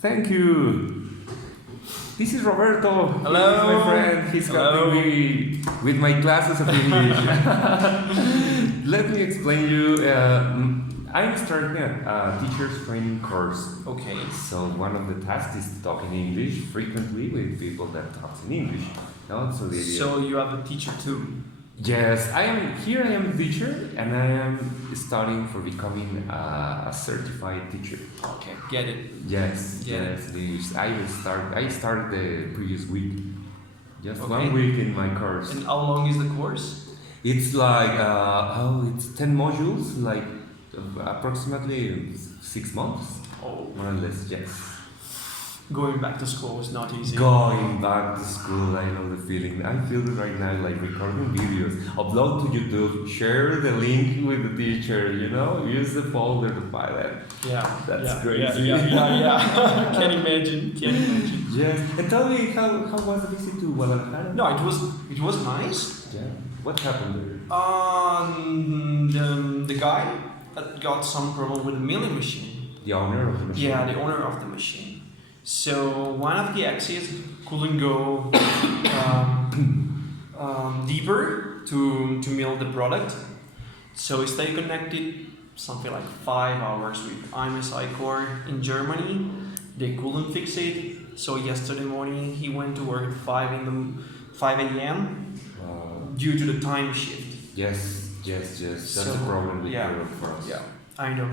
Thank you. This is Roberto. Hello. He's my friend. He's Hello. helping me with my classes of English. Let me explain you. I'm starting a teacher's training course. Okay. So one of the tasks is to talk in English frequently with people that talk in English. No? So the idea. So you have a teacher too. Yes, I am a teacher, and I am studying for becoming a certified teacher. Okay. Get it. Yes, Yeah. yes. I started the previous week. Just Okay. 1 week in my course. And how long is the course? It's like it's 10 modules, like approximately 6 months, Oh, more or less. Yes. going back to school is not easy. Going back to school, I know the feeling. I feel it right now, like recording videos, upload to YouTube, share the link with the teacher. Use the folder to file it. Yeah. That's yeah, crazy. Yeah. Can imagine. Yes. And tell me how was the visit to Guadalajara? No, it was nice. Yeah. What happened there? The guy got some problem with the milling machine. The owner of the machine. Yeah, the owner of the machine. So one of the axes couldn't go deeper to mill the product. So it stayed connected something like 5 hours with IMSI core in Germany. They couldn't fix it. So yesterday morning he went to work at 5 a.m. Due to the time shift. Yes. That's So, a problem with yeah. Europe for us. Yeah, I know.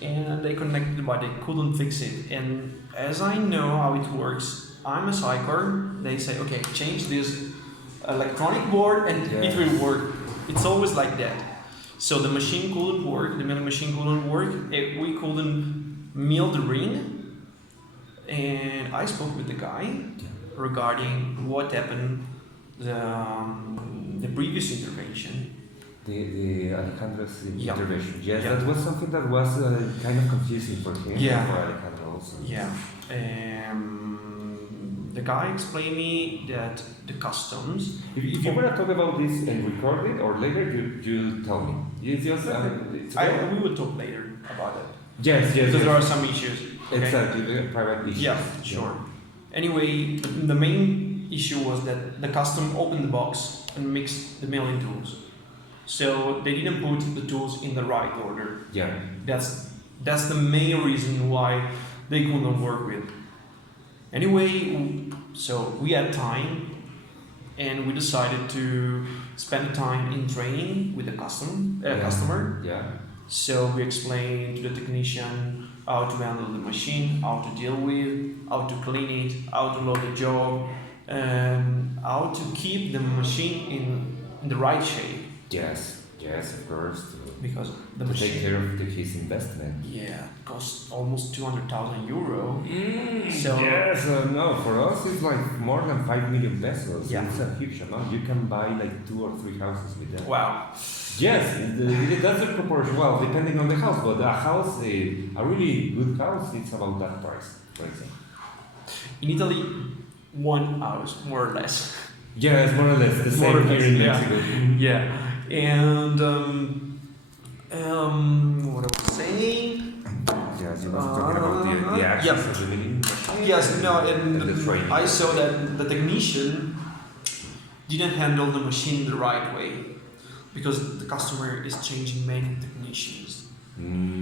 And they connected, but they couldn't fix it. And as I know how it works, I'm a psycher. They say, okay, change this electronic board and it will work. It's always like that. So the machine couldn't work, the milling machine couldn't work. We couldn't mill the ring. And I spoke with the guy regarding what happened the previous intervention. The Alejandro's Yeah. intervention. Yes, Yeah. that was something that was kind of confusing for him. Yeah. And for Alejandro also. Yeah. The guy explained me that the customs. If you want to talk about this and record it, or later you tell me. It's just, We will talk later about it. yes. Because there are some issues. Okay? Exactly, the private issues. Yeah, sure. Anyway, the main issue was that the custom opened the box and mixed the milling tools. So they didn't put the tools in the right order. Yeah. That's the main reason why they couldn't work with. Anyway, so we had time and we decided to spend time in training with the customer. Yeah. So we explained to the technician how to handle the machine, how to deal with, how to clean it, how to load the job, and how to keep the machine in the right shape. Yes, of course. Because the To machine, take care of his investment. yeah, costs almost 200,000 euro. So Yes, no, for us it's like more than 5 million pesos. Yeah. It's a huge amount. You can buy like 2 or 3 houses with that. wow. Yes, that's the proportion. Well, depending on the house, but a house, a really good house, it's about that price, for example. In Italy, one house, more or less. Yes, more or less the More or same here less, in yeah. Mexico. Yeah. And what I was saying? Yes, you were talking about the actions yeah. of the milling machine. Yes, no, and the training. I saw that the technician didn't handle the machine the right way because the customer is changing many technicians.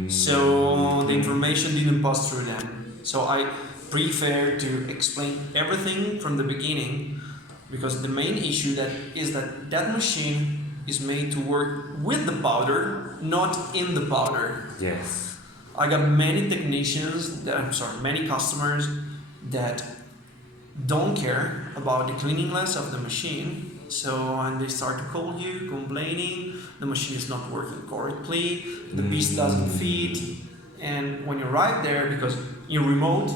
So the information didn't pass through them. So I prefer to explain everything from the beginning because the main issue is that machine is made to work with the powder, not in the powder. Yes. I got many many customers that don't care about the cleanliness of the machine. So and they start to call you, complaining, the machine is not working correctly, the piece doesn't fit. And when you arrive there, because you're remote,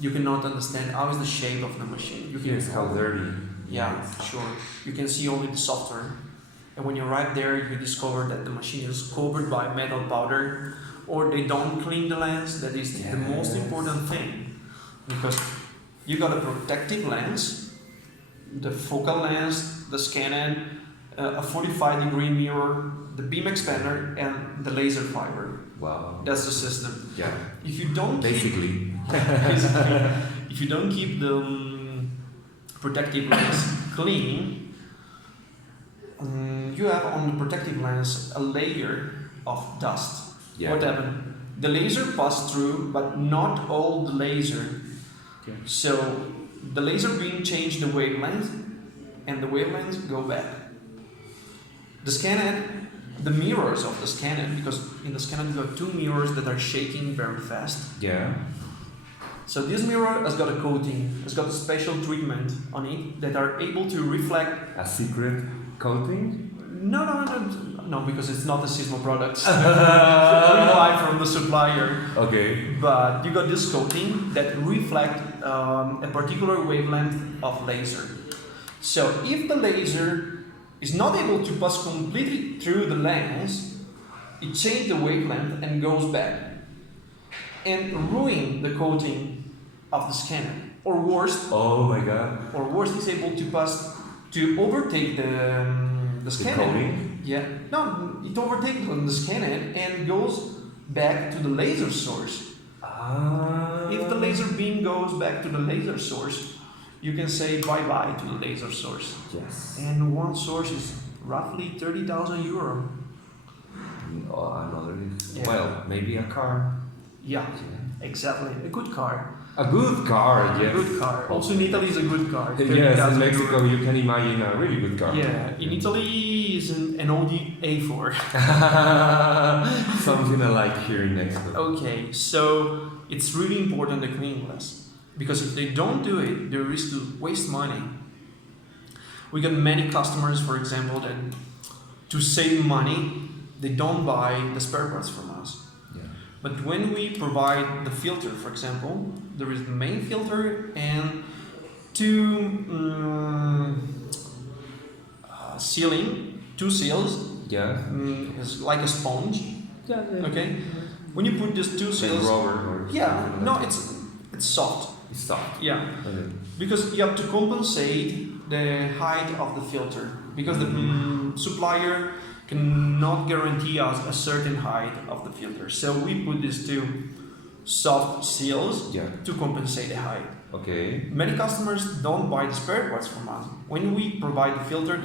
you cannot understand how is the shape of the machine. You can Yes, how dirty. Yeah, sure. You can see only the software. And when you arrive there, you discover that the machine is covered by metal powder, or they don't clean the lens. That is the most important thing, because you got a protective lens, the focal lens, the scanner, a 45-degree mirror, the beam expander, and the laser fiber. Wow. That's the system. Yeah. If you don't Basically. basically, if you don't keep the protective lens clean, you have on the protective lens a layer of dust. Yeah. What happened? The laser passed through, but not all the laser. Okay. So the laser beam changed the wavelength, and the wavelengths go back. The scanner, the mirrors of the scanner, because in the scanner you have two mirrors that are shaking very fast. Yeah. So this mirror has got a coating, has got a special treatment on it that are able to reflect. A secret coating? No, because it's not a Sismo product. We buy from the supplier. Okay. But you got this coating that reflect a particular wavelength of laser. So if the laser is not able to pass completely through the lens, it changes the wavelength and goes back and ruin the coating of the scanner. Or worse, Oh my god. it's able to pass to overtake the The scanner. coating? Yeah, no, it overtakes on the scanner and goes back to the laser source. Ah. If the laser beam goes back to the laser source, you can say bye-bye to the laser source. Yes. And one source is roughly 30,000 euro. Another is. Yeah. Well, maybe a car. Yeah, exactly. A good car. A good car, yes. A good car. Also in Italy is a good car. Yes, 30,000 in Mexico euro. you can imagine a really good car. Yeah, in Italy is an Audi A4. Something I like here in Mexico. Okay, so it's really important the clean glass, because if they don't do it, they risk to waste money. We got many customers, for example, that to save money, they don't buy the spare parts from us. Yeah. But when we provide the filter, for example, there is the main filter and two seals. Yeah. It's like a sponge. Yeah. Okay. When you put these two Like seals, rubber or yeah, something no, like it's soft. It's soft. Yeah, Okay. because you have to compensate the height of the filter, because the supplier cannot guarantee us a certain height of the filter. So we put these two soft seals Yeah. to compensate the height. Okay. Many customers don't buy the spare parts from us. When we provide the filter,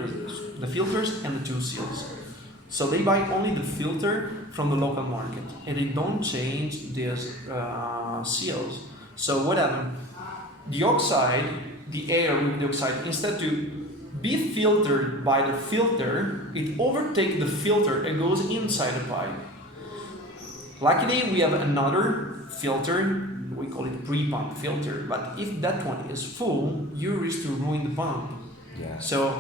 the filters and the two seals. So they buy only the filter from the local market, and they don't change these seals. So what happened? The oxide, the air with the oxide, instead to be filtered by the filter, it overtakes the filter and goes inside the pipe. Luckily, we have another filter, we call it pre-pump filter, but if that one is full, you risk to ruin the pump. Yeah. So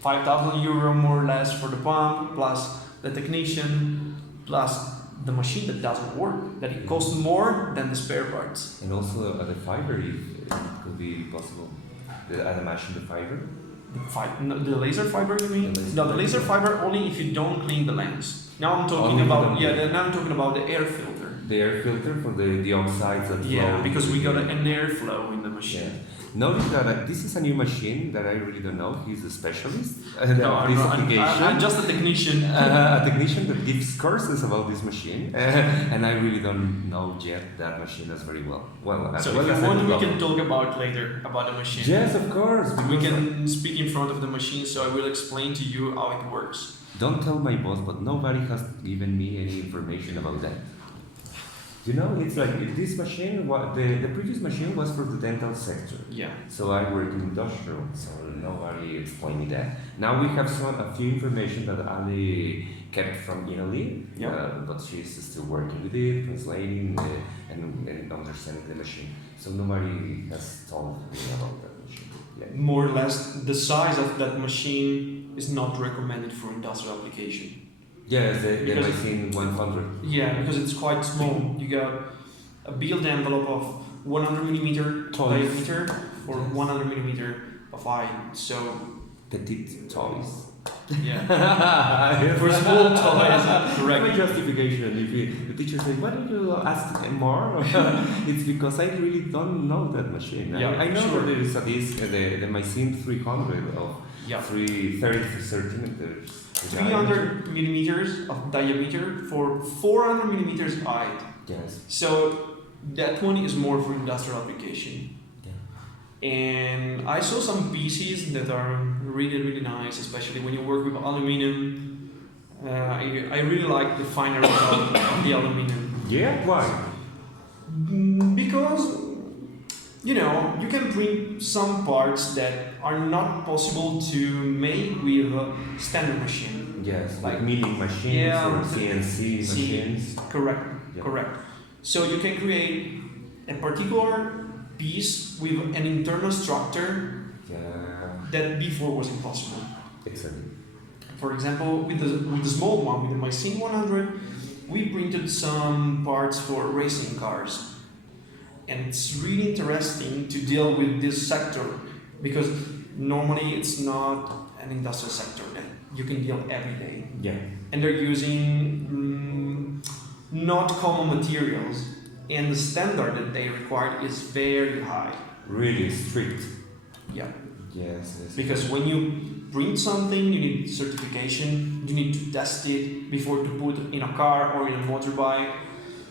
5,000 euro more or less for the pump, plus the technician, plus the machine that doesn't work, that it costs more than the spare parts. And also the fiber, if it could be possible. At the machine, the fiber. The laser fiber, you mean? The laser No, the laser fiber. fiber only if you don't clean the lens. Now I'm talking Only if you about don't clean. now I'm talking about the air filter. The air filter for the oxides that Yeah, flow. because we got Yeah. an airflow in the Yeah. machine. Notice that this is a new machine that I really don't know. He's a specialist. No, of I'm, this not, application. I'm just a technician. A technician that gives courses about this machine, and I really don't know yet that machine as very well. Well, as So well if as you I want, would we love. can talk about later about the machine. Yes, of course. We because can speak in front of the machine, so I will explain to you how it works. Don't tell my boss, but nobody has given me any information about that. You know, it's like this machine. The previous machine was for the dental sector. Yeah. So I work in industrial, so nobody explained me that. Now we have a few information that Ali kept from Italy, but she's still working with it, translating and understanding the machine. So nobody has told me about that machine. Yeah. More or less, the size of that machine is not recommended for industrial application. Yes, the Because- machine 100. Yeah, because it's quite small. You got a build envelope of 100 millimeter Toys. diameter or Yes. 100 millimeter of height. So Petite toys. yeah, for small toys, My correct. justification, if the teacher says, why don't you ask more? It's because I really don't know that machine. Yeah, I know sure. that there is a disc, the machine 300 of Yeah. 30 centimeters. 300 millimeters of diameter for 400 millimeters height. Yes. So that one is more for industrial application. Yeah. And I saw some pieces that are really nice, especially when you work with aluminum. I really like the finer result of the aluminum. Yeah. Why? Because you know you can bring some parts that are not possible to make with a standard machine. Yes. Like- Like milling machines Yeah, or CNC machines. Correct. Yeah. Correct. So you can create a particular piece with an internal structure Yeah. that before was impossible. Exactly. For example, with the small one, with the Mycene 100, we printed some parts for racing cars. And it's really interesting to deal with this sector because normally it's not an industrial sector that you can deal every day. Yeah. And they're using not common materials, and the standard that they require is very high. Really strict. Yeah. Yes. Yes. Because when you print something, you need certification, you need to test it before to put in a car or in a motorbike.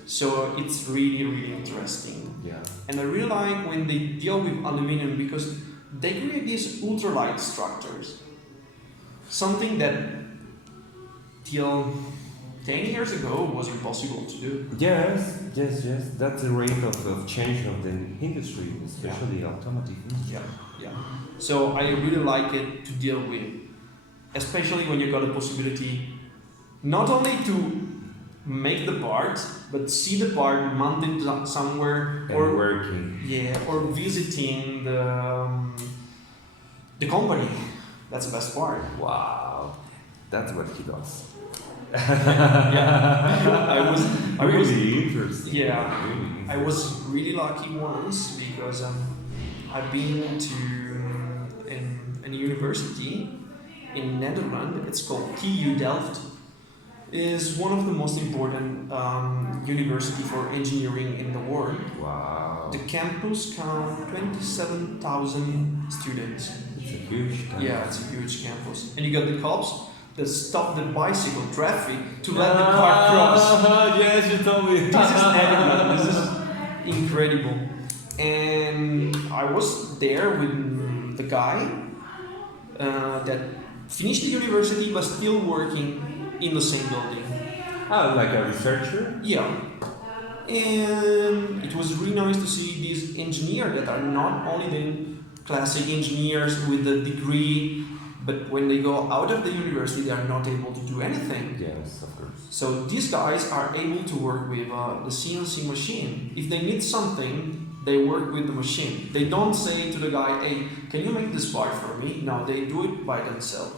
So it's really interesting. Yeah. And I really like when they deal with aluminum because they create these ultralight structures. Something that till 10 years ago was impossible to do. Yes. That's the rate of change of the industry, especially automotive industry. Yeah. So I really like it to deal with, especially when you got a possibility not only to make the part, but see the part mounted somewhere And or working. or visiting the company. That's the best part. Wow. That's what he does. I was Really interesting. Yeah. Really I was really lucky once because I've been to a university in Netherlands. It's called TU Delft. Is one of the most important university for engineering in the world. Wow. The campus counts 27,000 students. It's a huge campus. Yeah, it's a huge campus. And you got the cops that stop the bicycle traffic to let the car cross. Yes, you told me. This is Netherlands. This is incredible. And I was there with the guy that finished the university but still working in the same building. Oh, like a researcher? Yeah. And it was really nice to see these engineers that are not only the classic engineers with a degree, but when they go out of the university, they are not able to do anything. Yes, of course. So these guys are able to work with the CNC machine. If they need something, they work with the machine. They don't say to the guy, hey, can you make this part for me? No, they do it by themselves.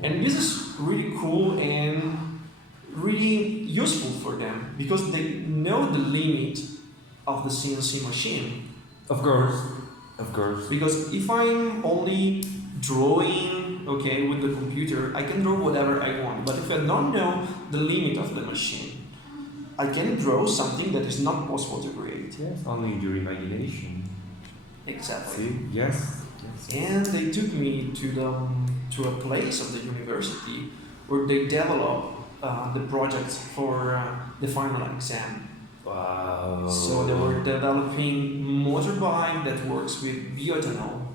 And this is really cool and really useful for them because they know the limit of the CNC machine. Of course. Because if I'm only drawing, okay, with the computer, I can draw whatever I want. But if I don't know the limit of the machine, I can draw something that is not possible to create. Yes, only in your imagination. Exactly. See? Yes. And they took me to a place of the university where they develop the projects for the final exam. Wow. So they were developing motorbike that works with bioethanol,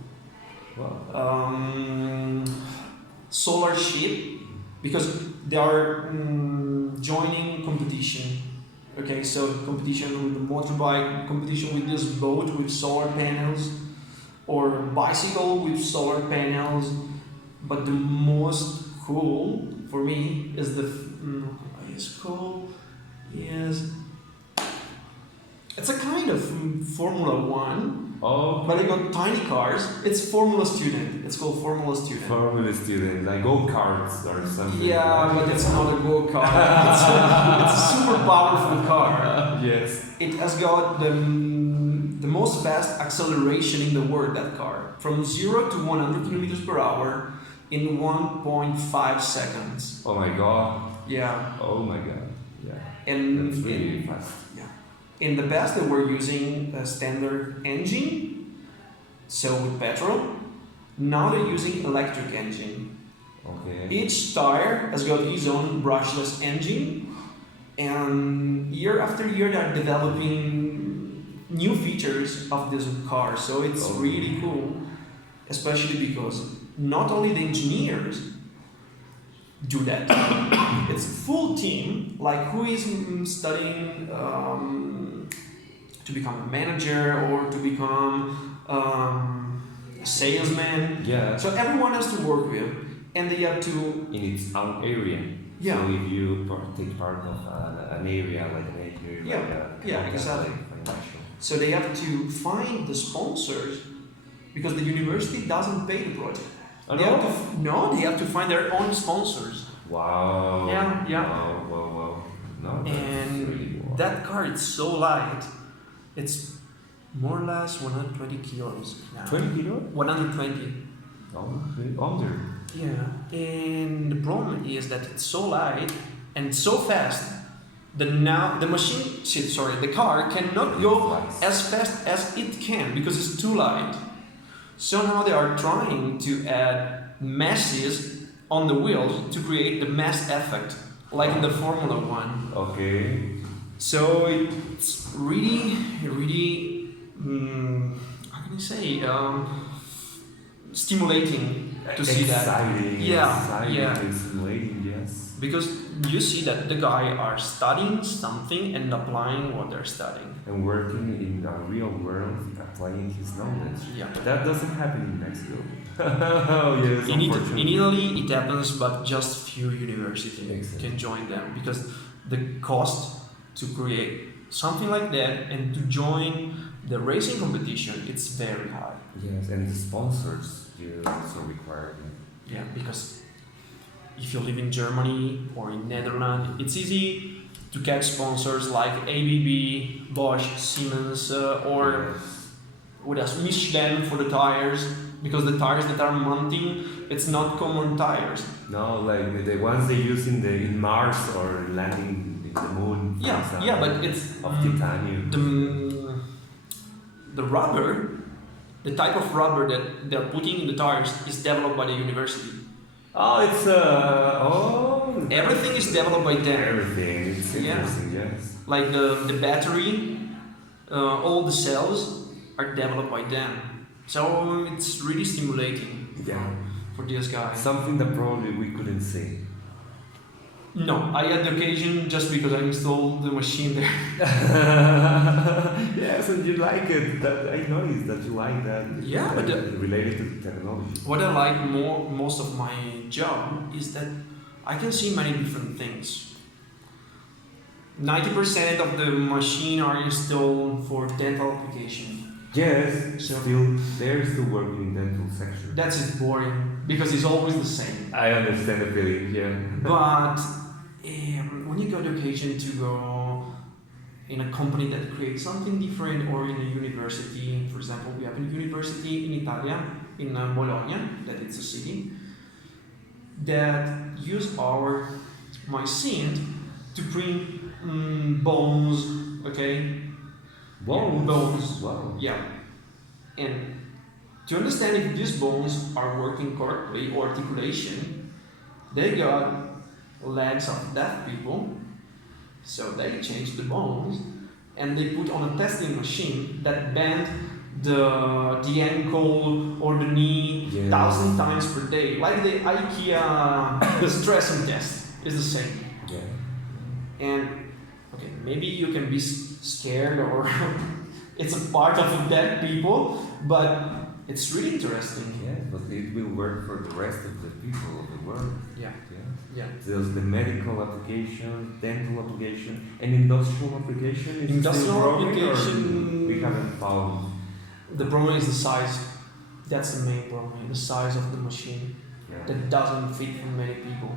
Wow. solar ship, because they are joining competition. Okay, so competition with the motorbike, competition with this boat with solar panels, or bicycle with solar panels. But the most cool for me is it's a kind of Formula One, Oh. but I got tiny cars. It's Formula Student. It's called Formula Student. Formula student, like go-karts or something. Yeah, but it's not a go-kart. It's a super powerful car. Yes. It has got the most fast acceleration in the world, that car. From 0 to 100 kilometers per hour in 1.5 seconds. Oh my god. Yeah. Oh my god. Yeah. And That's really fast. in the past, they were using a standard engine, so with petrol. Now they're using electric engine. Okay. Each tire has got its own brushless engine, and year after year they're developing new features of this car. So it's really cool, especially because not only the engineers do that, it's a full team, like who is studying to become a manager or to become a salesman. Yeah. So everyone has to work with, and they have to. In its own area. Yeah. So if you take part of an area like an area, Yeah. like a Yeah, exactly. financial. So they have to find the sponsors because the university doesn't pay the project. Oh, They no? have to they have to find their own sponsors. Wow. Yeah, yeah. Wow. No, that's And really wow. that car, it's so light. It's more or less 120 kilos now. 20 kilo? 120. Oh, okay. Under. Yeah. And the problem is that it's so light and so fast that now the car cannot go as fast as it can because it's too light. So now they are trying to add masses on the wheels to create the mass effect, like in the Formula One. Okay. So it's really, how can I say, stimulating to see that. Exciting. Yeah, yeah. Stimulating, yes. Because you see that the guy are studying something and applying what they're studying. And working in the real world, applying his knowledge. Yeah. That doesn't happen in Mexico. Oh, yes, unfortunately. In Italy it happens, but just few universities Exactly. can join them because the cost to create something like that and to join the racing competition, it's very high. Yes, and the sponsors you also require them. Yeah, because if you live in Germany or in Netherlands, it's easy to get sponsors like ABB, Bosch, Siemens, or what else? Michelin for the tires, because the tires that are mounting, it's not common tires. No, like the ones they use in Mars or landing in the moon. For example, Yeah, but it's of titanium. the rubber, the type of rubber that they're putting in the tires is developed by the university. Oh, it's Everything is developed by them. everything. It's interesting, yes. Like the battery, all the cells are developed by them. So it's really stimulating Yeah. for these guys. Something that probably we couldn't see. No, I had the occasion just because I installed the machine there. Yes, and you like it. That I noticed that you like that. Yeah, but related to the technology. What I like most of my job is that I can see many different things. 90% of the machine are installed for dental application. Yes, So- they're still working in dental section. That's just boring because it's always the same. I understand the feeling, yeah. But when you got the occasion to go in a company that creates something different or in a university, for example, we have a university in Italia, in Bologna, that it's a city, that use our machine to print bones, okay? Bones? Bones. Wow. Yeah. And to understand if these bones are working correctly or articulation, they got legs of deaf people, so they change the bones and they put on a testing machine that bend the ankle or the knee 1,000 times per day, like the IKEA stressing test is the same. Yeah. And okay, maybe you can be scared or it's a part of dead people, but it's really interesting. Yeah, but it will work for the rest of the people of the world. Yeah. Yeah. There's the medical application, dental application, and industrial application. Is Industrial still growing, application- or we haven't found. The problem is the size. That's the main problem, the size of the machine Yeah. that doesn't fit for many people.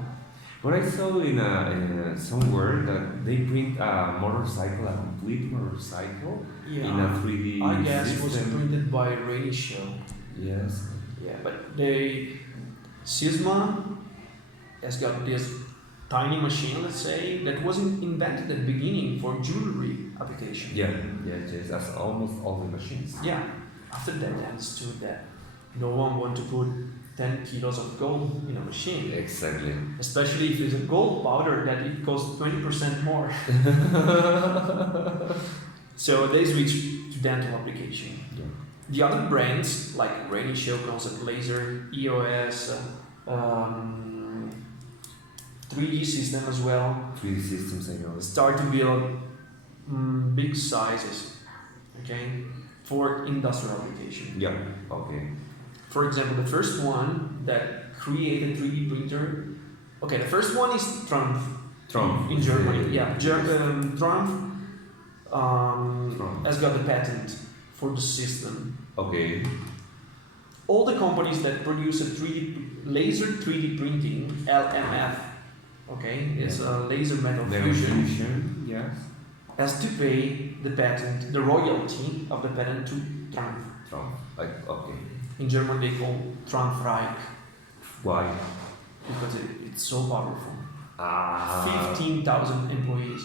What I saw in somewhere that they print a motorcycle, a complete motorcycle, in a 3D I guess it was system. printed by Rainy Show. Yes. Yeah, but Sysma has got this tiny machine, let's say, that wasn't invented at the beginning for jewelry application. Yeah. Yes. That's almost all the machines. Yeah. After that, they understood that no one want to put 10 kilos of gold in a machine. Exactly. Especially if it's a gold powder that it costs 20% more. So they switch to dental application. Yeah. The other brands like Rainy Show, Concept Laser, EOS, 3D System as well, 3D systems, I know. start to build big sizes, okay, for industrial application. Yeah. Okay. For example, the first one that created 3D printer. Okay, the first one is Trumpf. Trump. In Germany. Yeah, Trumpf Trump. has got the patent for the system. Okay. All the companies that produce a laser 3D printing, LMF, okay, it's a laser metal fusion, Yes. has to pay the patent, the royalty of the patent to Trumpf. Trump. Like, okay. In German they call Trumpfreich Why? because it's so powerful. Ah. 15,000 employees.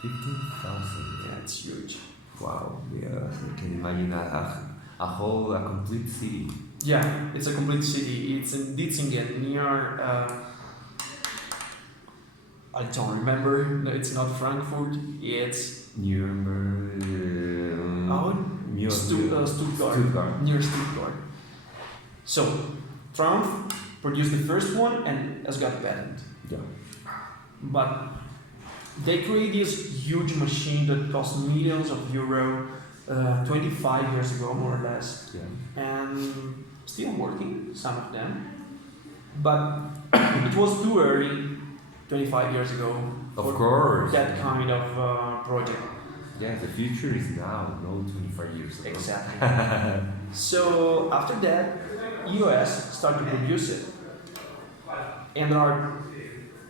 15,000. Yeah, it's huge. Wow. Yeah. I can imagine a complete city. Yeah, it's a complete city. It's in Ditzingen near. I don't remember. No, it's not Frankfurt. It's Nuremberg. Stuttgart. Stuttgart. Near Stuttgart. So, Trump produced the first one and has got patent. Yeah. But they create this huge machine that cost millions of euro 25 years ago, more or less, Yeah. and still working, some of them. But it was too early 25 years ago Of for course. that kind of project. Yeah, the future is now, no 25 years ago. Exactly. So after that, EOS started to produce it. And there are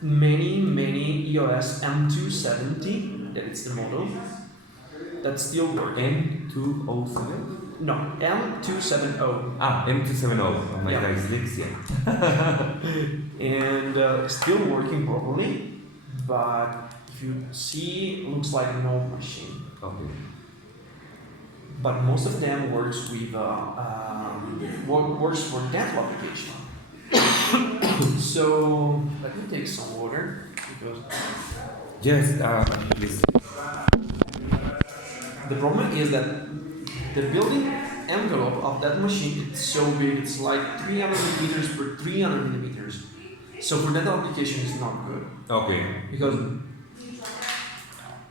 many EOS M270, that is the model, that's still working. M207? No, M270. Ah, M270. Oh my Yeah. God, dyslexia. And still working properly, but if you see, looks like an old machine. Okay. But most of them works with works for dental application. So let me take some water because Yes, please. the problem is that the building envelope of that machine is so big. It's like 300 millimeters per 300 millimeters. So for dental application, it's not good Okay. because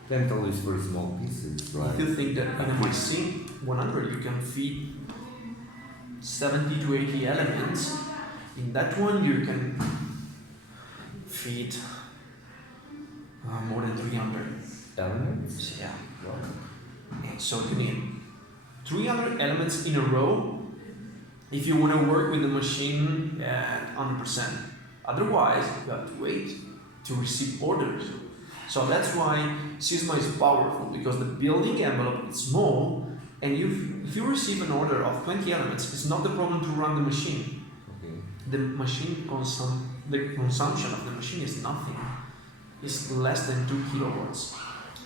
Dental is for small pieces, right? if you think that in a machine 100 you can feed 70 to 80 elements, in that one you can feed more than 300 Elements? yeah. Wow. And so you need 300 elements in a row if you want to work with the machine at 100%. Otherwise, you have to wait to receive orders. So that's why Sysma is powerful, because the building envelope is small, and if you receive an order of 20 elements, it's not the problem to run the machine. Okay. The the consumption of the machine is nothing. It's less than 2 kilowatts.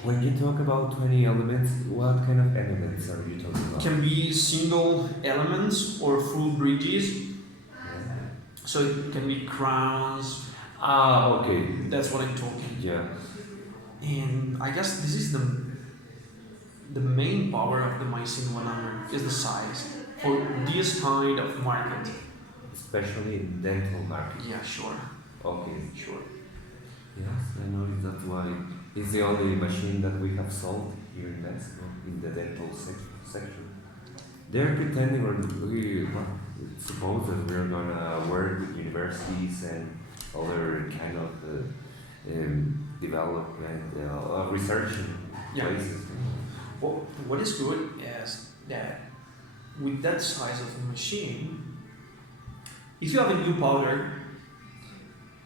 When you talk about 20 elements, what kind of elements are you talking about? Can be single elements or full bridges. Yeah. So it can be crowns. Ah, okay. That's what I'm talking. Yeah. And I guess this is the main power of the Mycin 100 is the size for this kind of market. Especially in dental market. Yeah, sure. Okay. Sure. Yes, I know that's why it's the only machine that we have sold here in Mexico in the dental section. They're pretending, or we suppose that we're gonna work with universities and other kind of development, research places. What is good is that with that size of a machine, if you have a new powder,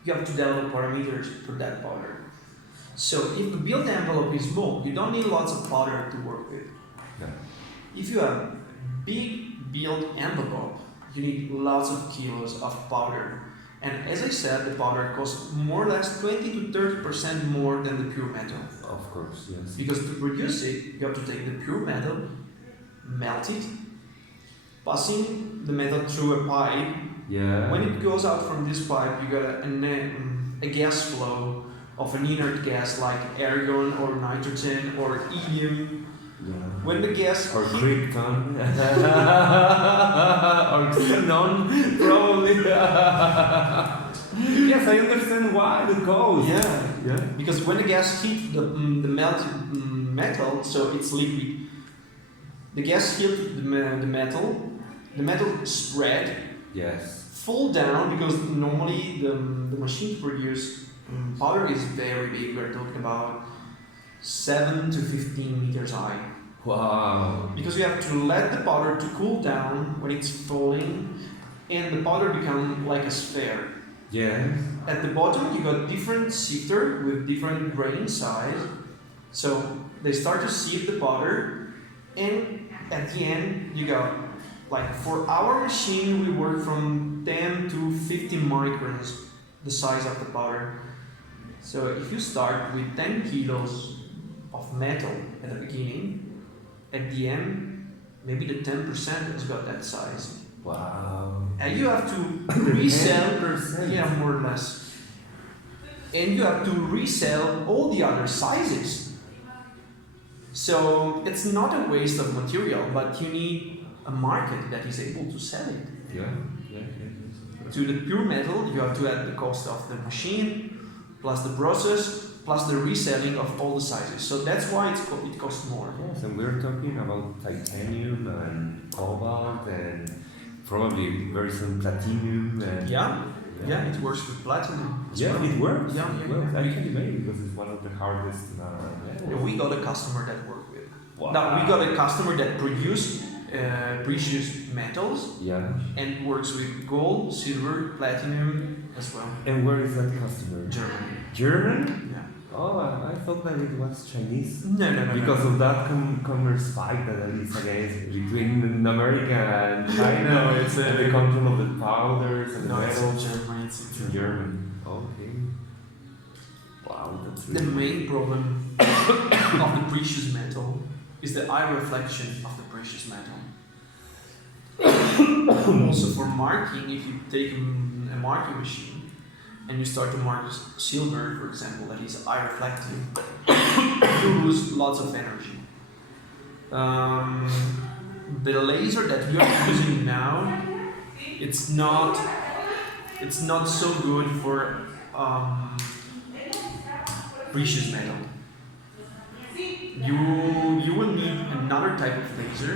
you have to develop parameters for that powder. So if the build envelope is small, you don't need lots of powder to work with. Yeah. If you have big build envelope, you need lots of kilos of powder. And as I said, the powder costs more or less 20 to 30% more than the pure metal. Of course, yes. Because to produce it, you have to take the pure metal, melt it, passing the metal through a pipe Yeah. When it goes out from this pipe, you got a gas flow of an inert gas like argon or nitrogen or helium. Yeah. When the gas Or krypton. Or xenon, probably. Yes, I understand why the cause. Yeah. because when the gas hit the melted metal, so it's liquid. The gas hit the metal spread, Yes. fall down because normally the machine to produce powder is very big. We're talking about 7 to 15 meters high. Wow. Because you have to let the powder to cool down when it's falling, and the powder become like a sphere. Yes. At the bottom, you got different sifter with different grain size. So they start to sieve the powder, and at the end, you got like for our machine, we work from 10 to 50 microns, the size of the powder. So if you start with 10 kilos of metal at the beginning, at the end, maybe the 10% has got that size. Wow. And you have to resell, 10%. yeah, more or less. And you have to resell all the other sizes. So it's not a waste of material, but you need a market that is able to sell it. Yeah. To the pure metal, you have to add the cost of the machine, plus the process, plus the reselling of all the sizes. So that's why it costs more. Yes, and we're talking about titanium and cobalt and probably very soon platinum and Yeah, it works with platinum. as yeah, well. it works. Yeah. Well, I can imagine because it's one of the hardest. Yeah, we got a customer that work with. Wow. Now we got a customer that produce precious metals Yeah. and works with gold, silver, platinum as well. And where is that customer? Germany. German? Yeah. Oh, I thought that it was Chinese. No. Because of that commerce fight that is against between America and China, No, it's and the control of the powders and the No, it's in metals. Germany. It's It's in in Germany. German. Okay. Wow, that's The really main problem of the precious metal is the eye reflection of the precious metal. Also for marking, if you take a marking machine and you start to mark silver, for example, that is eye reflective, you lose lots of energy. The laser that we are using now, it's not so good for precious metal. You will need another type of laser.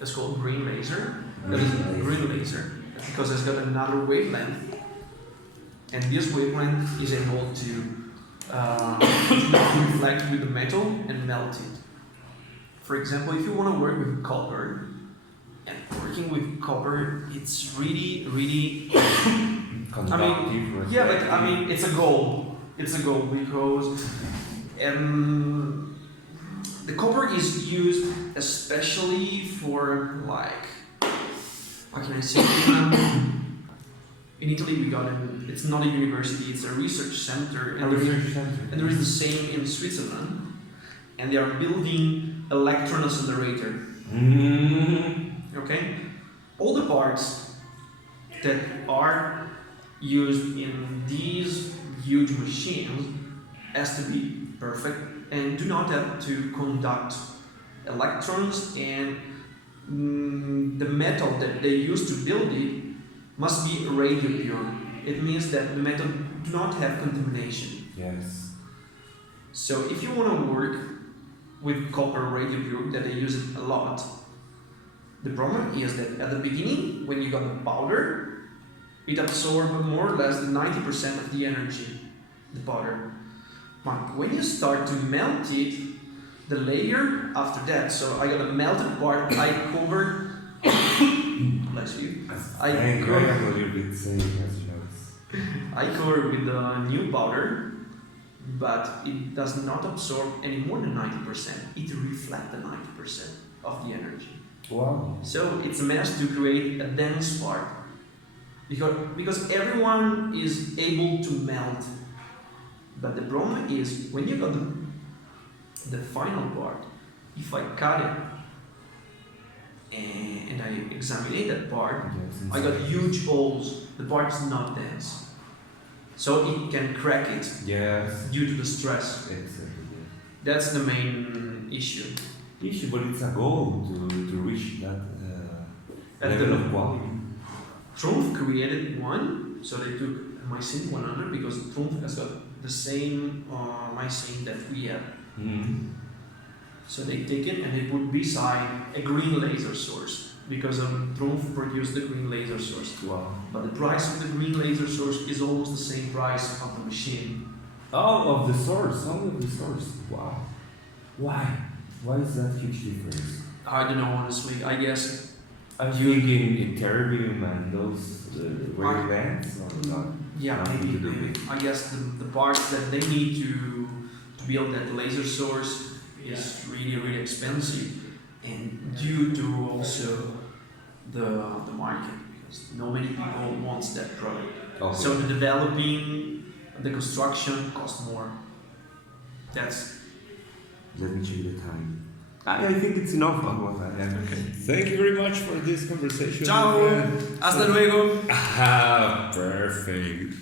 It's called green laser. That is green laser because it's got another wavelength, and this wavelength is able to reflect with the metal and melt it. For example, if you want to work with copper, and working with copper, it's really. conductive. It's a goal. It's a goal because the copper is used especially for like, how can I say? In Italy, we got it's not a university; it's a research center, and there is the same in Switzerland, and they are building electron accelerator. Okay, all the parts that are used in these huge machines has to be perfect and do not have to conduct electrons, and the metal that they use to build it must be radio pure. It means that the metal do not have contamination. Yes. So if you want to work with copper radio pure, that they use it a lot, the problem is that at the beginning, when you got the powder, it absorbs more or less 90% of the energy, the powder. But when you start to melt it, the layer after that, so I got a melted part, I covered, bless you, I cover with the new powder, but it does not absorb any more than 90%. It reflects the 90% of the energy. Wow. So it's a mess to create a dense part. Because everyone is able to melt. But the problem is when you got the final part, if I cut it and I examined that part. Yes, I got huge holes. The part is not dense, so it can crack it Yes. due to the stress. Exactly. That's the main issue. Issue, but it's a goal to reach that At level the of quality. Trumpf created one, so they took mycene 100 because Trumpf has got the same mycene that we have. Mm-hmm. So they take it and they put beside a green laser source because Trumpf produced the green laser source. Wow. But the price of the green laser source is almost the same price of the machine. Oh, of the source, all of the source. Wow. Why? Why is that huge difference? I don't know honestly. I guess I think in terbium and those wavelengths or not. yeah, Nothing maybe. to do with. I guess the parts that they need to build that laser source is really expensive, and due to also the market because not many people wants that product. Okay. So the developing, the construction costs more. That's Let me check the time. I think it's enough of what I have. okay. Thank you very much for this conversation. Ciao. Hasta luego. Ah, perfect.